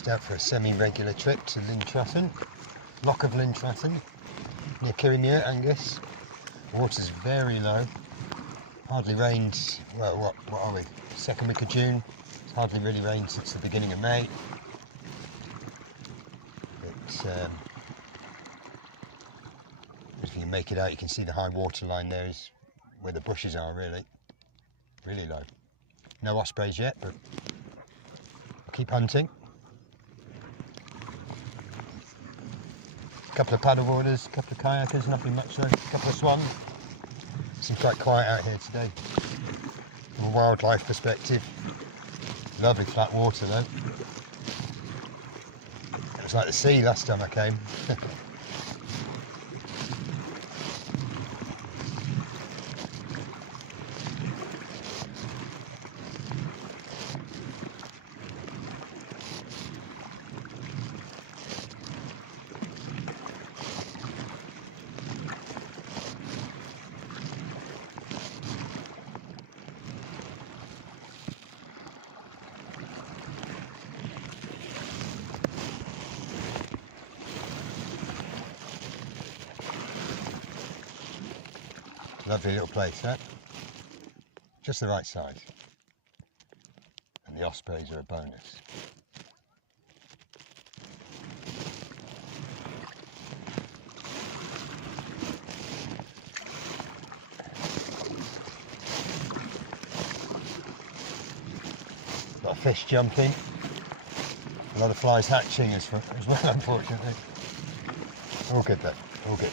Just out for a semi-regular trip to Lintrathen, Loch of Lintrathen, near Kirriemuir, Angus. Water's very low. Hardly rained, well, what are we? Second week of June. It's hardly really rained since the beginning of May. But if you make it out, you can see the high water line there is where the bushes are, really low. No ospreys yet, but I'll keep hunting. A couple of paddleboarders, a couple of kayakers, nothing much though, a couple of swans. Seems quite quiet out here today. From a wildlife perspective, lovely flat water though. It was like the sea last time I came. Lovely little place, huh? Just the right size. And the ospreys are a bonus. A lot of fish jumping. A lot of flies hatching as well, unfortunately. All good though, all good.